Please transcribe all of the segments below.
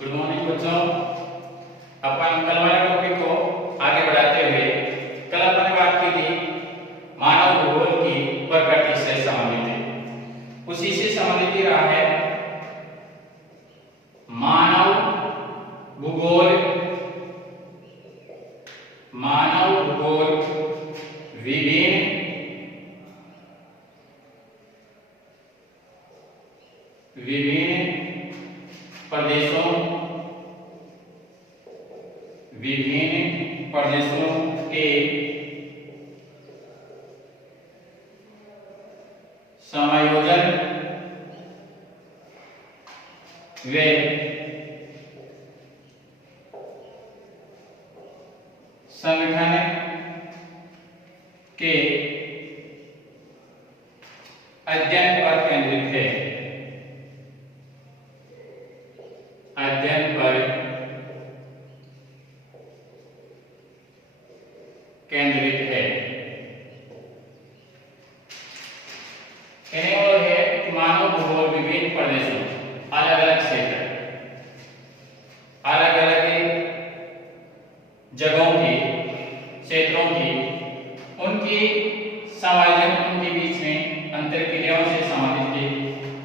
Good morning बच्चों। अपन कल वाले टॉपिक को आगे बढ़ाते हुए कल अपन ने बात की थी मानव भूगोल की प्रकृति से संबंधित, उसी से संबंधित रहा है मानव भूगोल। मानव भूगोल विभिन्न प्रदेशों के समायोजन व संगठन के अध्ययन पर केंद्रित है। अध्ययन पर केंद्रित है। कहने वाला है कि मानव भूगोल विभिन्न प्रदेशों, अलग अलग क्षेत्र, अलग अलग जगहों की, क्षेत्रों की, उनकी समायोजन, उनके बीच में अंतर क्रियाओं से संबंधित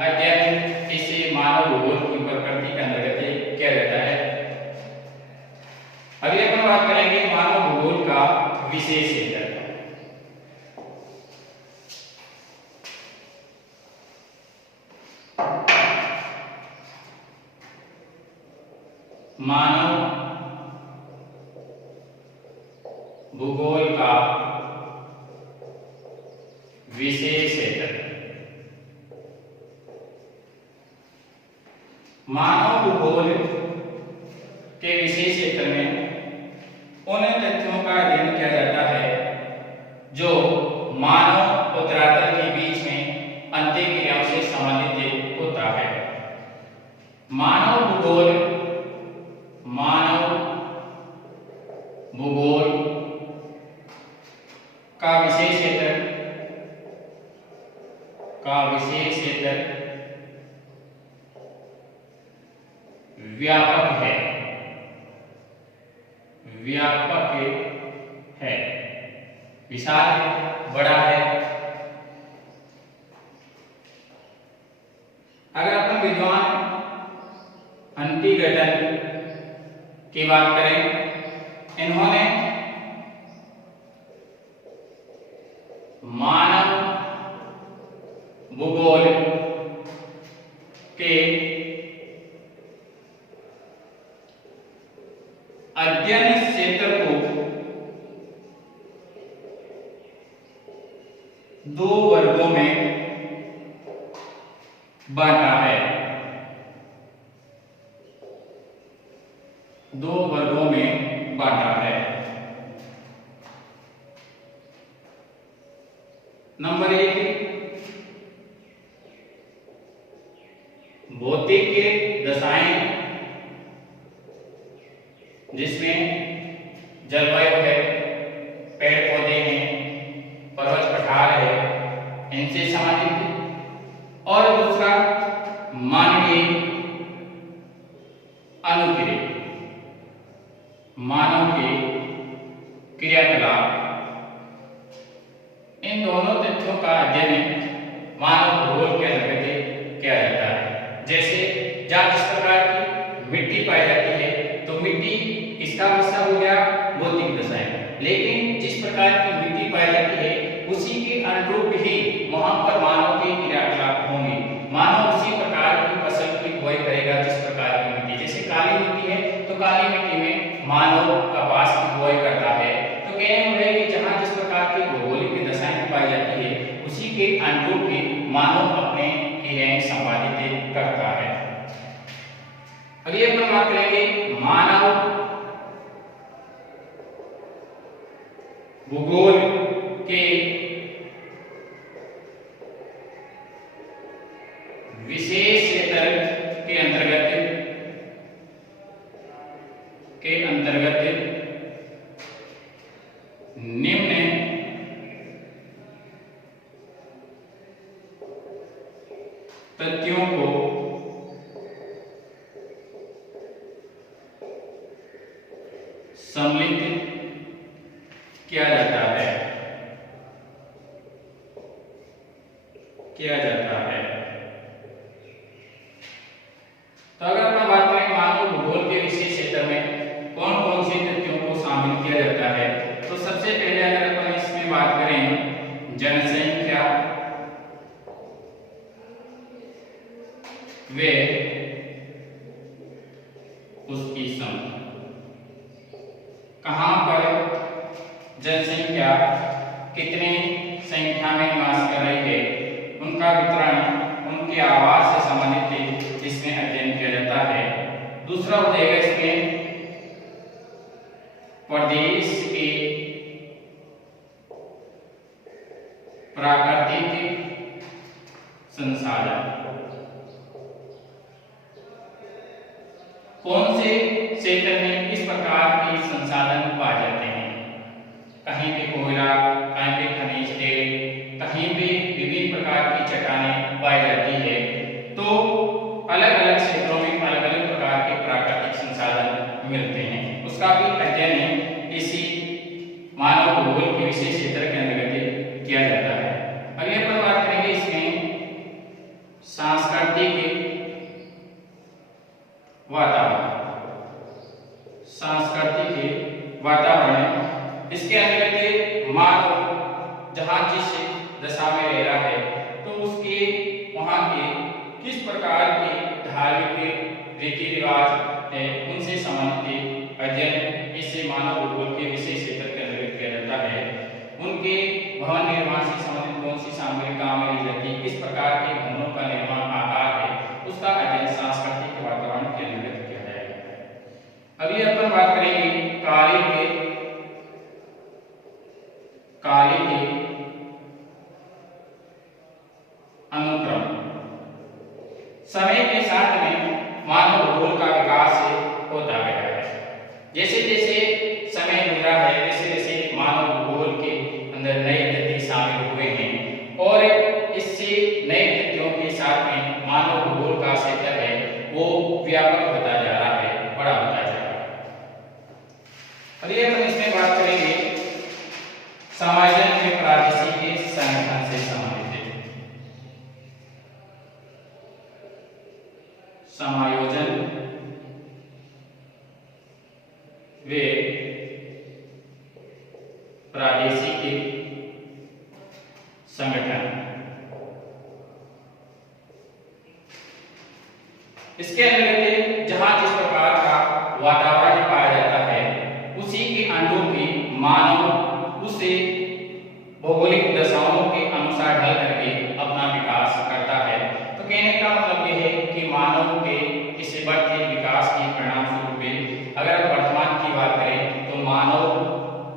अध्ययन इसे मानव भूगोल की प्रकृति के अंतर्गत किया जाता है। अगले अपन बात करेंगे मानव भूगोल का विशेष क्षेत्र। मानव भूगोल का विशेष क्षेत्र। मानव भूगोल के विशेष क्षेत्र में उन तथ्यों का अध्ययन किया जाता है जो मानव और धरातल के बीच में अंत्य क्रियाओं से संबंधित होता है। मानव भूगोल का विशेष क्षेत्र व्यापक है, विशाल है, बड़ा है। अगर अपन विद्वान हंटिंगटन की बात करें, इन्होंने मानव भूगोल के अध्ययन क्षेत्र को दो वर्गों में बांटा है। नंबर 1 भौतिक दशाएं, जिसमें जलवायु है, पेड़ पौधे हैं, पर्वत पठार है, इनसे संबंधित। और दूसरा मानवीय अनुक्रिया, मानव के क्रियाकलाप। इन दोनों तथ्यों का अध्ययन मानव भूगोल के अंतर्गत किया जाता है। जैसे जहाँ जिस प्रकार की मिट्टी पाई जाती है तो मिट्टी, इसका मतलब हो गया भौतिक दशाएं, लेकिन जिस प्रकार की मिट्टी पाई जाती है उसी के अनुरूप ही वहां पर मानव के क्रियाकलाप होंगे। मानव उसी प्रकार की फसल की बुआई करेगा जिस प्रकार की मिट्टी, जैसे काली मिट्टी है तो काली मिट्टी में मानव कपास की बुआई करता है। तो कहने को है कि जहाँ जिस प्रकार की भौगोलिक दशाएं पाई जाती है उसी के अनुरूप ही मानव अपने क्रियाएं संपादित करता है। अगली अपन बात करेंगे मानव भूगोल के विशेष क्षेत्र के अंतर्गत निम्न तथ्यों को सम्मिलित किया जाता है, तो अगर अपन बात करें मानव भूगोल के विशेष क्षेत्र में कौन कौन से तथ्यों को शामिल किया जाता है, तो सबसे पहले अगर अपन इसमें बात करें जनसंख्या, वे उसकी संख्या, कहां पर जनसंख्या कितने संख्या में निवास कर रही है, उनका वितरण उनके आवास से संबंधित इसमें अध्ययन किया जाता है। दूसरा हो जाएगा इसमें प्रदेश के प्राकृतिक संसाधन, कौन से क्षेत्र में किस प्रकार के संसाधन पाए जाते हैं, कहीं पे कोयला, कहीं पे खनिज तेल, कहीं पे विभिन्न प्रकार की चट्टानें पाई जाती है, तो अलग अलग क्षेत्रों में अलग अलग प्रकार के प्राकृतिक संसाधन मिलते हैं, उसका भी अध्ययन इसी मानव भूगोल के विशेष क्षेत्र के अंतर्गत किया जाता है। अगले पर बात करेंगे इसमें सांस्कृतिक वातावरण, इसके अंतर्गत मानव जहाँ जिस दशा में रह रहा है तो उसके वहाँ के किस प्रकार के धार्मिक रीति रिवाज है, उनसे संबंधित अध्ययन इससे मानव भूगोल के विशेष क्षेत्र के अंतर्गत किया जाता है। उनके भवन निर्माण से संबंधित कौन सी सामग्री काम में ली जाती है, किस प्रकार के भवनों का निर्माण आकार है, उसका अध्ययन सांस्कृतिक वातावरण के अंतर्गत किया जाएगा। अभी अपन बात करेंगे काल के अनुक्रम। समय के साथ में मानव भूगोल का विकास होता गया है, जैसे जैसे समय गुजरा है वैसे वैसे मानव भूगोल के अंदर नए तथ्य शामिल हुए हैं और इससे नए तथ्यों के साथ में मानव भूगोल का क्षेत्र है वो व्यापक होता जा रहा है, बड़ा होता जा रहा है। अभी अपन इसमें बात करेंगे समायोजन के प्रादेशिक संगठन से संबंधित। समायोजन वे प्रादेशिक संगठन, इसके अंतर्गत जहां जिस प्रकार का वातावरण पाया जाता है उसी के अनुरूप ही मानव उसे भौगोलिक दशाओं के अनुसार ढल करके अपना विकास करता है। तो कहने का मतलब यह है कि मानव के इस बढ़ते विकास के परिणाम स्वरूप अगर वर्तमान की बात करें तो मानव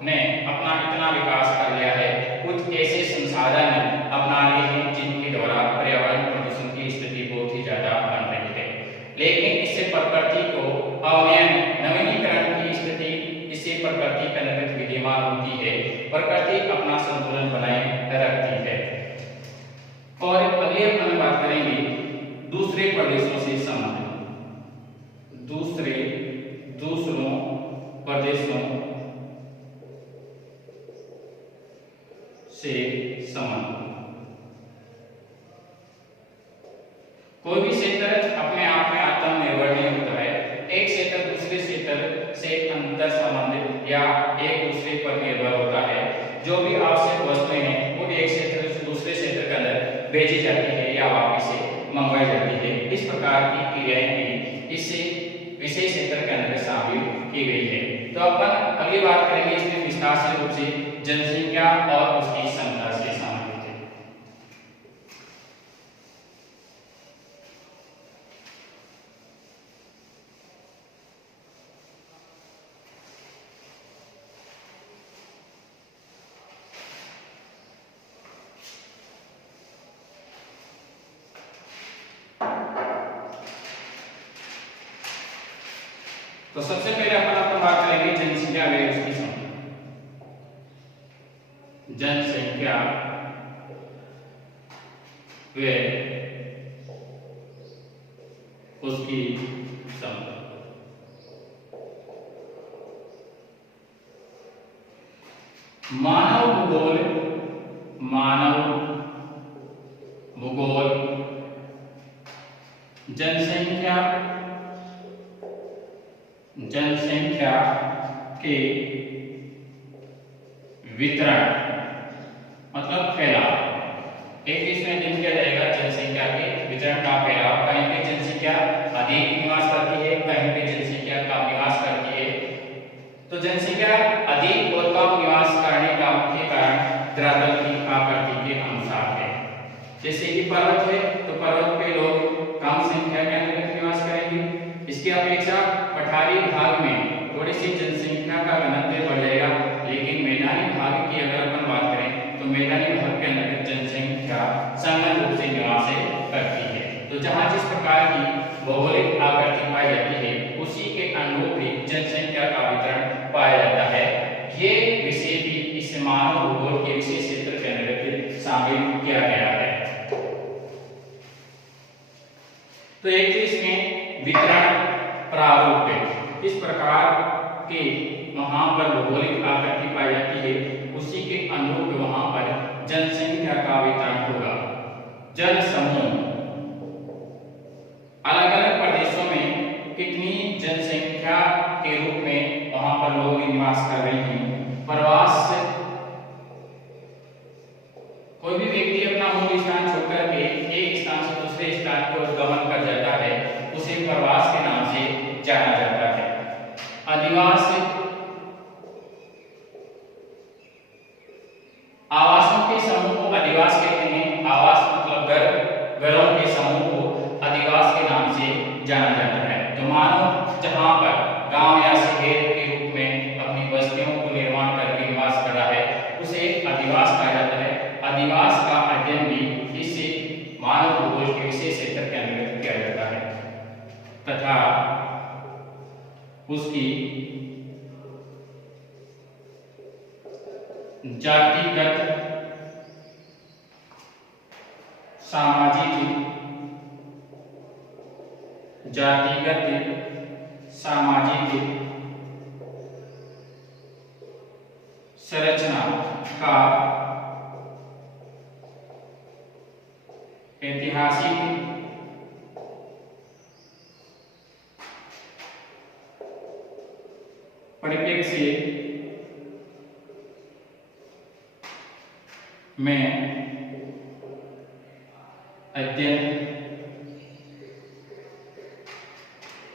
ने अपना इतना विकास कर लिया है, कुछ ऐसे संसाधन अपना लिए हैं जिनके द्वारा पर्यावरण प्रदूषण की स्थिति बहुत ही ज्यादा बन रही है, लेकिन इससे प्रकृति को अवनयन नवीनीकरण की स्थिति इससे प्रकृति का निर्मित विद्यमान होती है, प्रकृति अपना संतुलन बनाए रखती है। और अगले अपन बात करेंगे दूसरे प्रदेशों से संबंधित, दूसरों प्रदेशों से संबंधित। कोई भी क्षेत्र अपने आप में आत्मनिर्भर नहीं होता है, एक क्षेत्र दूसरे क्षेत्र से अंतर संबंधित या एक दूसरे पर निर्भर होता है। जो भी आवश्यक वस्तुएं हैं वो एक क्षेत्र से दूसरे क्षेत्र के अंदर भेजी जाती है या वापस से मंगवाई जाती है। इस प्रकार की क्रियाएं भी इससे विशेष क्षेत्र के अंदर शामिल की गई है। तो अपन अगली बात करेंगे इसमें विस्तार से रूप से जनसंख्या और उसकी संख्या से संबंधित है। तो सबसे पहले अपन बात करेंगे जनसंख्या व उसकी संख्या। जनसंख्या व उसकी संख्या। मानव भूगोल, मानव भूगोल जनसंख्या, जनसंख्या के वितरण मतलब फैलाव। एक इसमें दिन किया जाएगा जनसंख्या के वितरण का फैलाव। कहीं पे जनसंख्या अधिक निवास करती है, कहीं पे जनसंख्या कम निवास करती है। तो जनसंख्या अधिक और कम निवास करने का मुख्य कारण धरातल की आकृति के अनुसार है। जैसे कि पर्वत है तो पर्वत पे लोग कम संख्या के अंदर निवास करेंगे। इसकी अपेक्षा पठारी भाग में थोड़ी सी जनसंख्या का घनत्व बढ़ जाएगा, लेकिन मैदानी भाग की अगर अपन बात करें तो मैदानी भाग के अंदर जनसंख्या समान रूप से निवास करती है। तो जहाँ जिस प्रकार की भौगोलिक आकृति पाई जाती है उसी के अनुरूप ही जनसंख्या का वितरण पाया जाता है। ये विषय भी इस मानव भूगोल के विषय क्षेत्र के अंतर्गत शामिल किया गया है। तो एक तो इसमें वितरण प्रारूप है, इस प्रकार के वहां पर भौगोलिक आकृति पाई जाती है उसी के अनुरूप वहां पर जनसंख्या का वितरण होगा। जन समूह अलग अलग प्रदेशों में कितनी जनसंख्या के रूप में वहां पर लोग निवास कर रहे हैं। प्रवास, कोई भी व्यक्ति अपना मूल स्थान छोड़कर के एक स्थान से दूसरे स्थान को गमन कर जाता है उसे प्रवास के नाम से जाना जाता है। अधिवास, आवासों के समूह को अधिवास कहते हैं। आवास मतलब घर, घरों के समूह को अधिवास के नाम से जाना जाता है। तो मानो जहां पर गांव या शहर के रूप में अपनी बस्तियों को निर्माण करके निवास कर रहा है उसे अधिवास कहा जाता है। अधिवास का अध्ययन भी इससे मानव भूगोल के विशेष क्षेत्र के अंतर्गत किया जाता है तथा उसकी जातिगत, सामाजिक, जातिगत, सामाजिक संरचना का ऐतिहासिक, परिप्रेक्ष्य में अध्ययन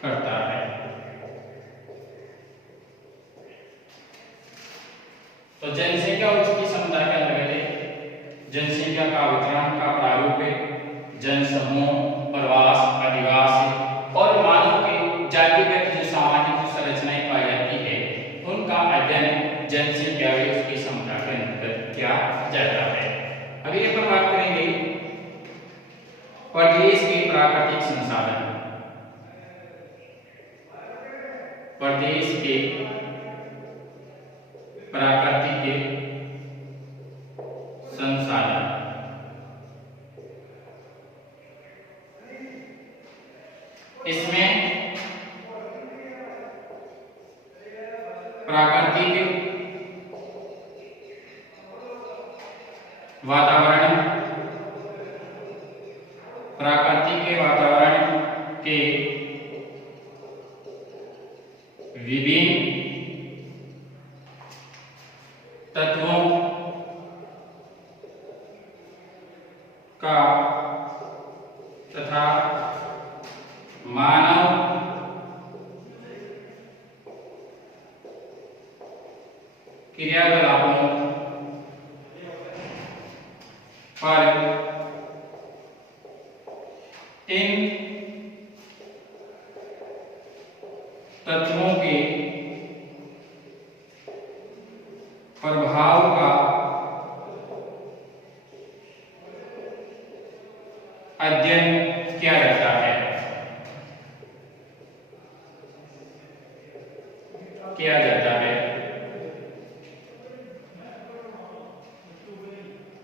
करता है। तो जनसंख्या और उसकी क्षमता के अंतर्गत जनसंख्या का वितरण का प्रारूप है जनसमूह, प्रवास, अधिवास और मानव के जातिगत जो सामाजिक जो संरचनाएं पाई जाती है उनका अध्ययन जनसंख्या और उसकी क्षमता के अंतर्गत किया जाता है। अभी अपन बात करेंगे प्रदेश के प्राकृतिक संसाधन। प्रदेश के प्राकृतिक संसाधन। इसमें प्राकृतिक वातावरण, प्राकृतिक वातावरण के विभिन्न तत्वों का तथा मानव क्रियाकलापों पर इन तत्वों के प्रभाव का अध्ययन किया जाता है।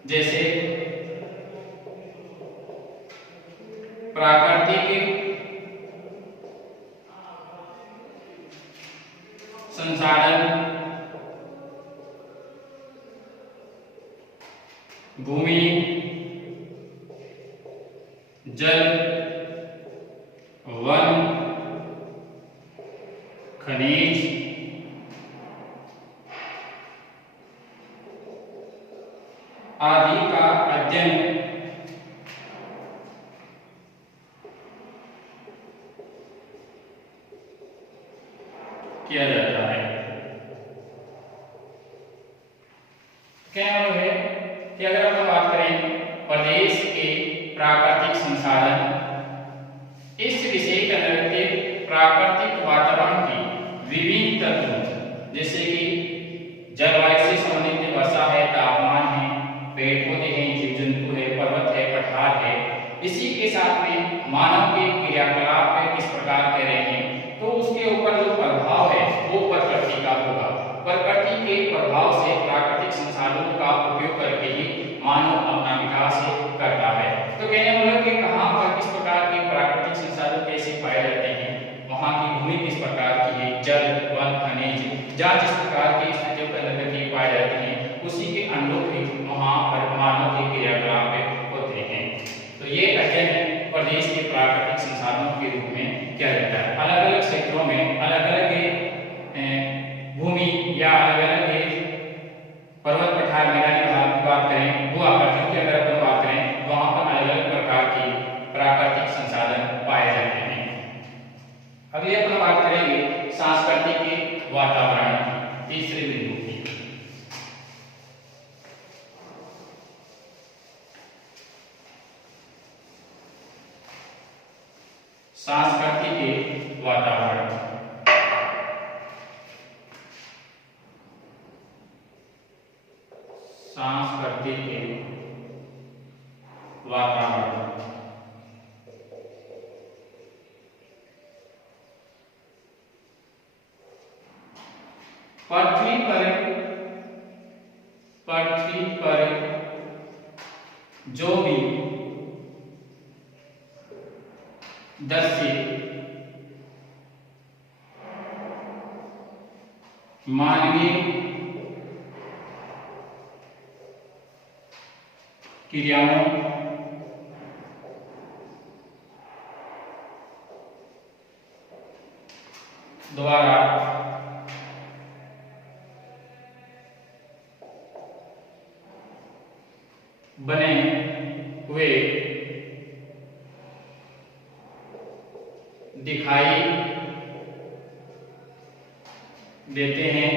जैसे प्राकृतिक संसाधन भूमि, जल, वन, खनिज, आदि का अध्ययन किया जाता है। क्या है कि अगर हम बात करें प्रदेश के प्राकृतिक संसाधन, इस विषय के अंतर्गत प्राकृतिक वातावरण की विभिन्न तत्वों जैसे कि जलवायु से संबंधित वर्षा है, तापमान है, पेड़ पौधे हैं, जीव जंतु है, पर्वत है, पठार है, इसी के साथ में मानव के क्रियाकलाप पे किस प्रकार कर रहे हैं, तो उसके ऊपर जो प्रभाव है वो प्रकृति का होगा। प्रकृति के प्रभाव से प्राकृतिक संसाधनों का उपयोग करके ही मानव अपना विकास करता है। तो कहने वाला कि कहाँ पर किस प्रकार के प्राकृतिक संसाधन कैसे पाए जाते हैं, वहाँ की भूमि किस प्रकार की है, जल, वन, खनिज, जहाँ जिस प्रकार की स्थितियों के अंतर्गत पाए जाते हैं, उसी के अनुरूप ही वहाँ पर मानव के क्रियाकलाप होते हैं। तो ये अध्ययन प्रदेश के प्राकृतिक संसाधनों के रूप में किया जाता है। अलग अलग क्षेत्रों में अलग अलग भूमि या अलग अलग पर्वत, पठार, मैदानी भाग की बात करें, भू आकृतियों की अगर अपन बात करें, वहाँ पर अलग अलग प्रकार की प्राकृतिक संसाधन पाए जाते हैं। अगली अपन बात करेंगे सांस्कृतिक वातावरण की, तीसरे बिंदु की। सांस्कृतिक वातावरण, सांस्कृतिक वातावरण पृथ्वी पर जो भी दृश्य मानवीय क्रियाओं द्वारा बने हुए दिखाई देते हैं,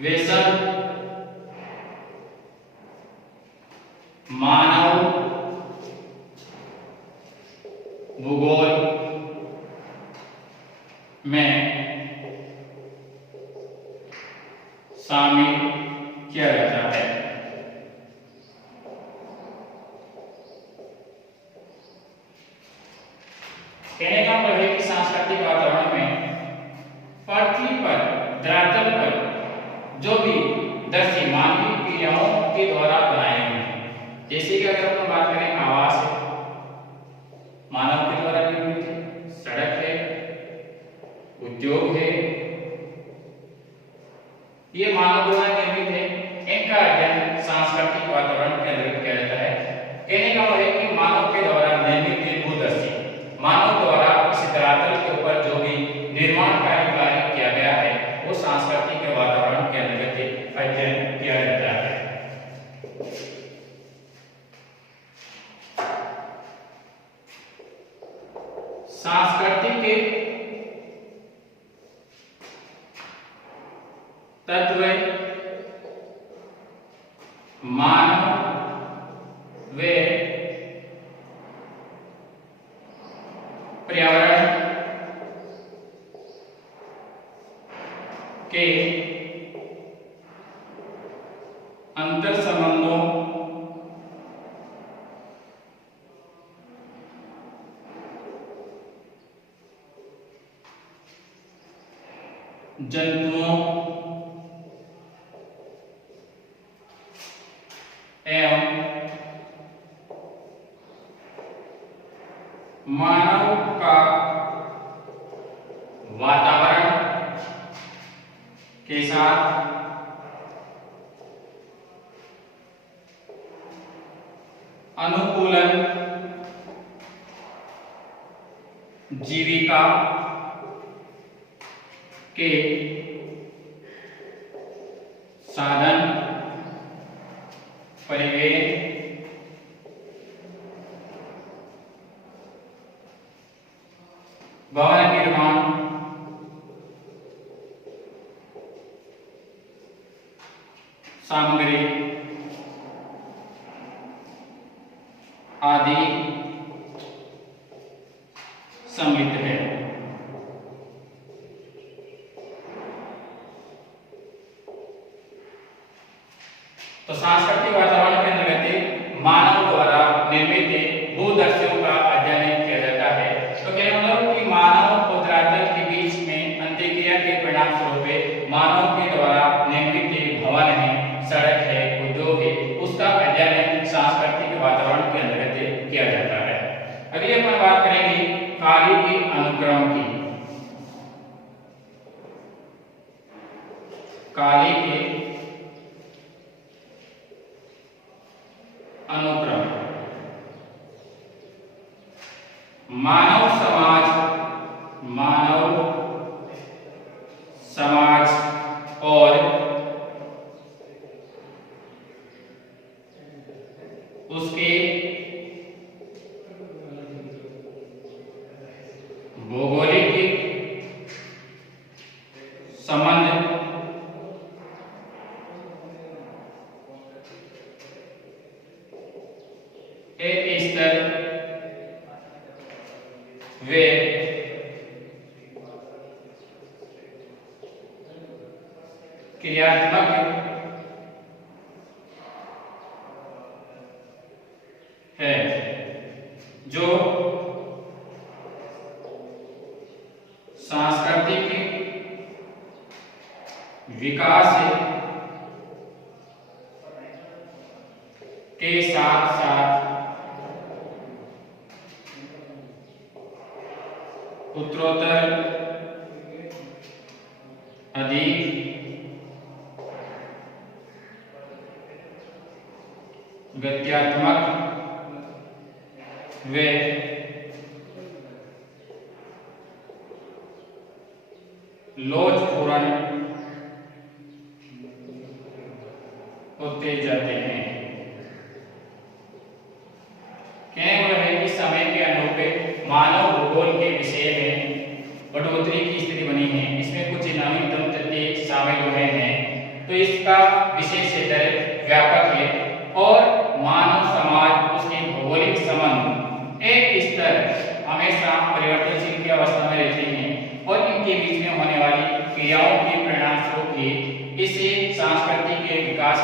वे सब मानव भूगोल में शामिल किया जाता है। कहने का मतलब है कि सांस्कृतिक वातावरण में पृथ्वी पर, धरातल पर जो भी दृश्य मानवीय क्रियाओं के द्वारा बनाए हुए हैं, जैसे कि अगर हम बात करें आवास है, मानव के द्वारा निर्मित है, सड़क है, उद्योग है, ये मानव द्वारा निर्मित है, इनका अध्ययन सांस्कृतिक वातावरण के अंतर्गत किया जाता है। कहने का मतलब है कि मानव के द्वारा निर्मित भू दृश्य, मानव द्वारा इस धरातल के ऊपर जो भी निर्माणकारी कार्य किया गया है, वो सांस्कृतिक वातावरण के अंतर्गत अध्ययन किया जाता है। सांस्कृतिक तत्व मानव व पर्यावरण के अंतर संबंधों जंतुओं एवं मानव का वातावरण के के साथ अनुकूलन जीविका के साधन परिवहन भवन निर्माण सामग्री आदि सम्मिलित है। तो सांस्कृतिक वातावरण के अंतर्गत मानव द्वारा निर्मित भूदृश्यों का अध्ययन किया जाता है। तो क्या मतलब कि मानव और धरातल के बीच में अंतःक्रिया के परिणाम स्वरूप मानव के द्वारा निर्मित भवन है, सड़क है, उद्योग है, उसका अध्ययन सांस्कृतिक वातावरण के अंतर्गत किया जाता है। अगली अपन बात करेंगे काली के अनुक्रम की। काली के अनुक्रम मानव समाज और उसके भौगोलिक संबंध एक स्तर वे क्रियात्मक है जो सांस्कृतिक विकास के साथ साथ उत्तरोत्तर अधिक गत्यात्मक वे लोचपूर्ण होते जाते हैं। कहने है कि समय के अनुरूप मानव भूगोल के विषय में बढ़ोतरी की स्थिति बनी है। इसमें कुछ नवीनतम तथ्य शामिल हुए हैं। तो इसका विशेष क्षेत्र व्यापक है और मानव समाज उसके भौगोलिक संबंध एक स्तर हमेशा परिवर्तनशील की अवस्था में रहते हैं और इनके बीच में होने वाली क्रियाओं के परिणाम स्वरूप इसे सांस्कृतिक विकास